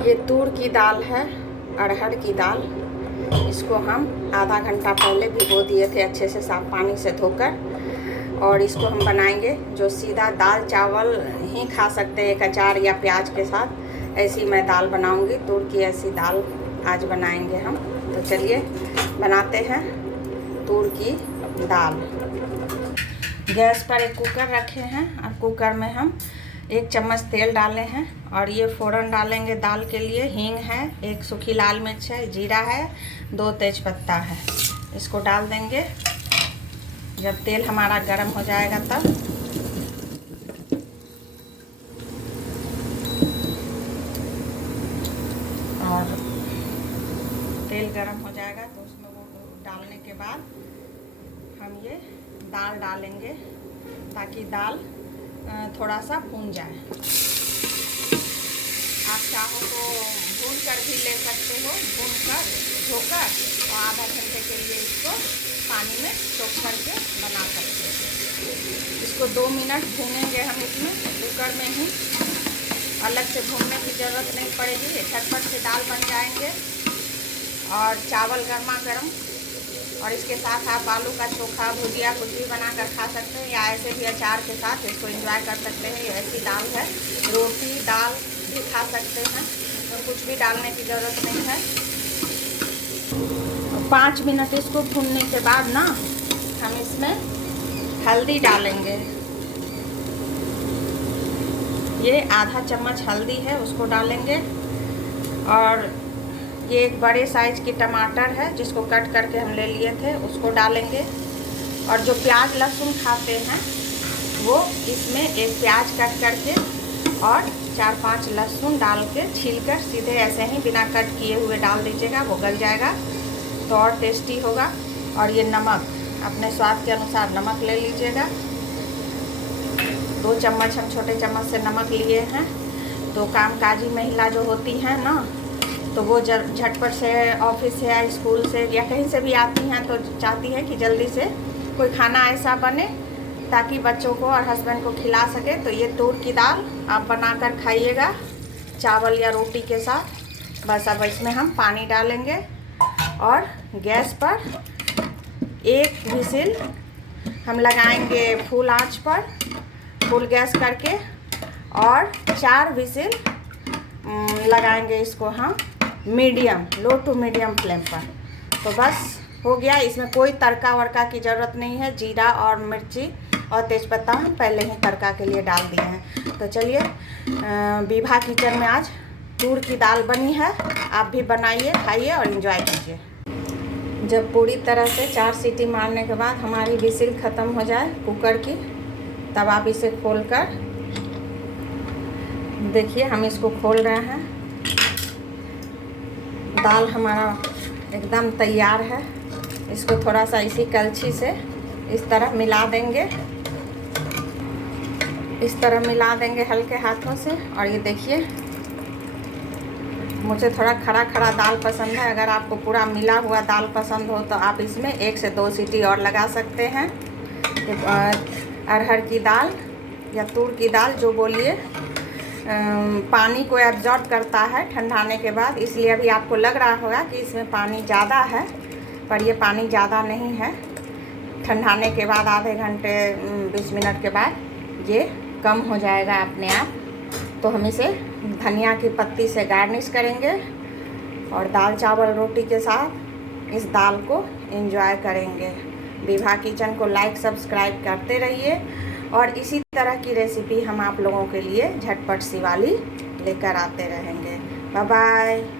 ये तूर की दाल है, अरहर की दाल। इसको हम आधा घंटा पहले भिगो दिए थे अच्छे से साफ पानी से धोकर, और इसको हम बनाएंगे जो सीधा दाल चावल ही खा सकते हैं, एक अचार या प्याज के साथ। ऐसी मैं दाल बनाऊंगी, तूर की ऐसी दाल आज बनाएंगे हम। तो चलिए बनाते हैं तूर की दाल। गैस पर एक कुकर रखे हैं और कुकर में हम 1 चम्मच तेल डाले हैं, और ये फ़ौरन डालेंगे दाल के लिए। हींग है, 1 सूखी लाल मिर्च है, जीरा है, 2 तेज़पत्ता है। इसको डाल देंगे। जब तेल हमारा गर्म हो जाएगा तब और तेल गर्म हो जाएगा तो उसमें वो डालने के बाद हम ये दाल डालेंगे ताकि दाल थोड़ा सा भून जाए। आप चाहो तो भून कर भी ले सकते हो, भून कर धोकर, और आधा घंटे के लिए इसको पानी में सोख करके बना सकते हो। इसको 2 मिनट भूनेंगे हम इसमें, कुकर में ही। अलग से भूनने की ज़रूरत नहीं पड़ेगी, झटपट से दाल बन जाएंगे। और चावल गर्मा गर्म, और इसके साथ आप आलू का चोखा, भुजिया कुछ भी बना कर खा सकते हैं, या ऐसे भी अचार के साथ इसको एंजॉय कर सकते हैं। ये ऐसी दाल है, रोटी दाल भी खा सकते हैं, तो कुछ भी डालने की ज़रूरत नहीं है। 5 मिनट इसको भूनने के बाद ना हम इसमें हल्दी डालेंगे। ये आधा चम्मच हल्दी है, उसको डालेंगे। और ये एक बड़े साइज़ की टमाटर है जिसको कट करके हम ले लिए थे, उसको डालेंगे। और जो प्याज लहसुन खाते हैं वो इसमें एक प्याज कट करके और 4-5 लहसुन डाल के छीलकर सीधे ऐसे ही बिना कट किए हुए डाल दीजिएगा, वो गल जाएगा तो और टेस्टी होगा। और ये नमक अपने स्वाद के अनुसार नमक ले लीजिएगा। 2 चम्मच हम छोटे चम्मच से नमक लिए हैं। तो कामकाजी महिला जो होती हैं ना, तो वो झटपट से ऑफिस से या स्कूल से या कहीं से भी आती हैं तो चाहती हैं कि जल्दी से कोई खाना ऐसा बने ताकि बच्चों को और हस्बैंड को खिला सके। तो ये तूर की दाल आप बनाकर खाइएगा चावल या रोटी के साथ। बस अब इसमें हम पानी डालेंगे और गैस पर 1 विसिल हम लगाएंगे फुल आंच पर, फुल गैस करके, और 4 विसिल लगाएंगे इसको हम medium, low to medium flame पर। तो बस हो गया। इसमें कोई तड़का वड़का की ज़रूरत नहीं है। जीरा और मिर्ची और तेज़पत्ता हम पहले ही तड़का के लिए डाल दिए हैं। तो चलिए, विभा किचन में आज तूर की दाल बनी है। आप भी बनाइए, खाइए और एंजॉय कीजिए। जब पूरी तरह से 4 सीटी मारने के बाद हमारी विसिल ख़त्म हो जाए कुकर की, तब आप इसे खोलकर देखिए। हम इसको खोल रहे हैं। दाल हमारा एकदम तैयार है। इसको थोड़ा सा इसी कलछी से इस तरह मिला देंगे, इस तरह मिला देंगे हल्के हाथों से। और ये देखिए, मुझे थोड़ा खड़ा खड़ा दाल पसंद है। अगर आपको पूरा मिला हुआ दाल पसंद हो तो आप इसमें 1 से 2 सीटी और लगा सकते हैं। अरहर की दाल या तूर की दाल जो बोलिए, पानी को एब्जॉर्ब करता है ठंडाने के बाद, इसलिए अभी आपको लग रहा होगा कि इसमें पानी ज़्यादा है, पर ये पानी ज़्यादा नहीं है। ठंडाने के बाद आधे घंटे 20 मिनट के बाद ये कम हो जाएगा अपने आप। तो हम इसे धनिया की पत्ती से गार्निश करेंगे और दाल चावल रोटी के साथ इस दाल को एंजॉय करेंगे। विभा किचन को लाइक सब्सक्राइब करते रहिए, और इसी तरह की रेसिपी हम आप लोगों के लिए झटपट सी वाली लेकर आते रहेंगे। Bye bye.